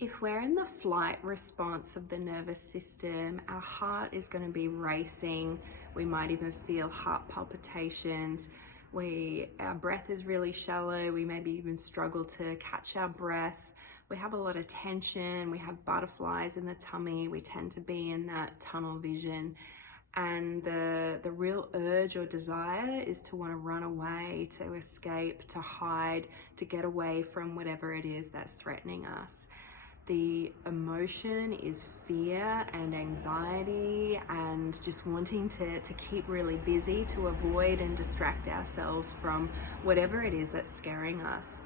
If we're in the flight response of the nervous system, our heart is going to be racing. We might even feel heart palpitations. Our breath is really shallow. We maybe even struggle to catch our breath. We have a lot of tension. We have butterflies in the tummy. We tend to be in that tunnel vision. And the real urge or desire is to want to run away, to escape, to hide, to get away from whatever it is that's threatening us. The emotion is fear and anxiety and just wanting to keep really busy to avoid and distract ourselves from whatever it is that's scaring us.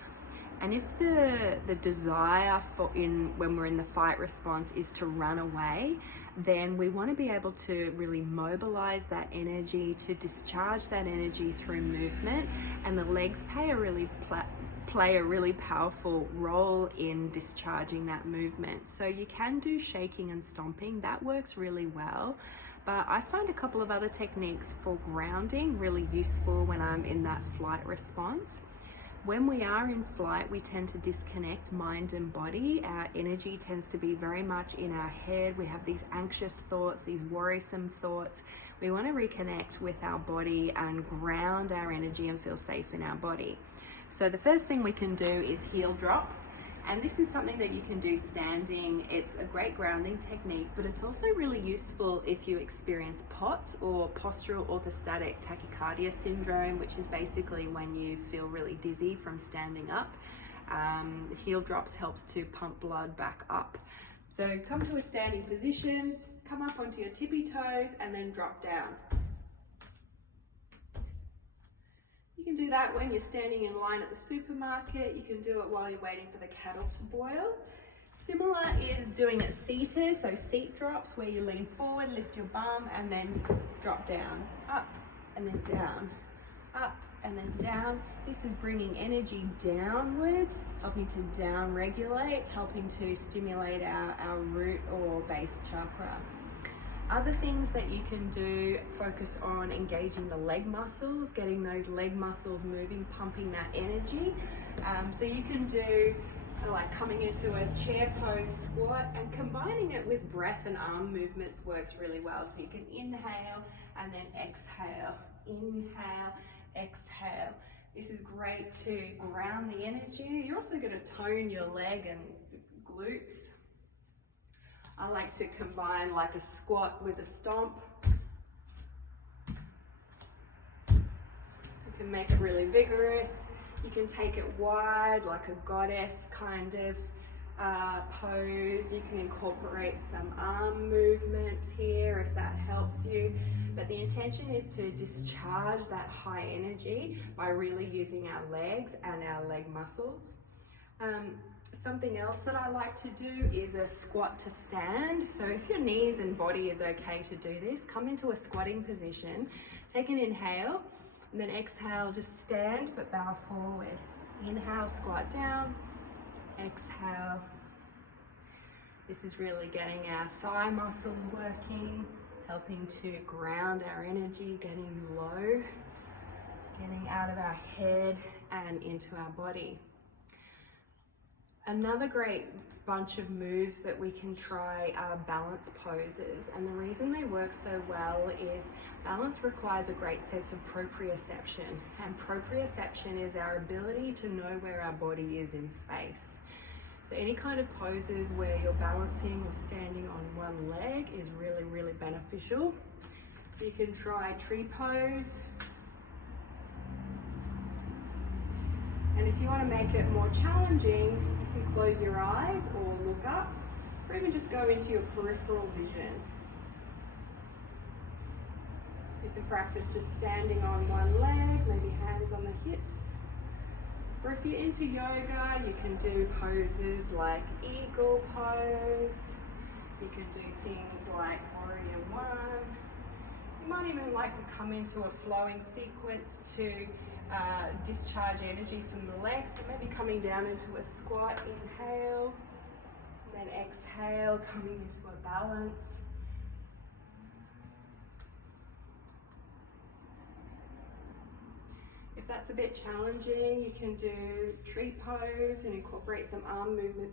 And if the desire when we're in the fight response is to run away, then we want to be able to really mobilize that energy, to discharge that energy through movement, and the legs play a really powerful role in discharging that movement. So you can do shaking and stomping, that works really well. But I find a couple of other techniques for grounding really useful when I'm in that flight response. When we are in flight, we tend to disconnect mind and body. Our energy tends to be very much in our head. We have these anxious thoughts, these worrisome thoughts. We want to reconnect with our body and ground our energy and feel safe in our body. So the first thing we can do is heel drops. And this is something that you can do standing. It's a great grounding technique, but it's also really useful if you experience POTS, or postural orthostatic tachycardia syndrome, which is basically when you feel really dizzy from standing up. Heel drops helps to pump blood back up. So come to a standing position, come up onto your tippy toes, and then drop down. You can do that when you're standing in line at the supermarket. You can do it while you're waiting for the kettle to boil. Similar is doing it seated, so seat drops, where you lean forward, lift your bum, and then drop down. Up, and then down. Up, and then down. This is bringing energy downwards, helping to down-regulate, helping to stimulate our root or base chakra. Other things that you can do, focus on engaging the leg muscles, getting those leg muscles moving, pumping that energy. So you can do like coming into a chair pose squat, and combining it with breath and arm movements works really well. So you can inhale and then exhale, inhale, exhale. This is great to ground the energy. You're also going to tone your leg and glutes. I like to combine like a squat with a stomp. You can make it really vigorous. You can take it wide, like a goddess kind of pose. You can incorporate some arm movements here if that helps you. But the intention is to discharge that high energy by really using our legs and our leg muscles. Something else that I like to do is a squat to stand. So if your knees and body is okay to do this, come into a squatting position, take an inhale, and then exhale, just stand but bow forward. Inhale, squat down, exhale. This is really getting our thigh muscles working, helping to ground our energy, getting low, getting out of our head and into our body. Another great bunch of moves that we can try are balance poses, and the reason they work so well is balance requires a great sense of proprioception, and proprioception is our ability to know where our body is in space. So any kind of poses where you're balancing or standing on one leg is really, really beneficial. So you can try tree pose. And if you want to make it more challenging, you can close your eyes or look up, or even just go into your peripheral vision. You can practice just standing on one leg, maybe hands on the hips. Or if you're into yoga, you can do poses like eagle pose. You can do things like warrior one. You might even like to come into a flowing sequence to discharge energy from the legs. So maybe coming down into a squat, inhale, and then exhale, coming into a balance. If that's a bit challenging, you can do tree pose and incorporate some arm movements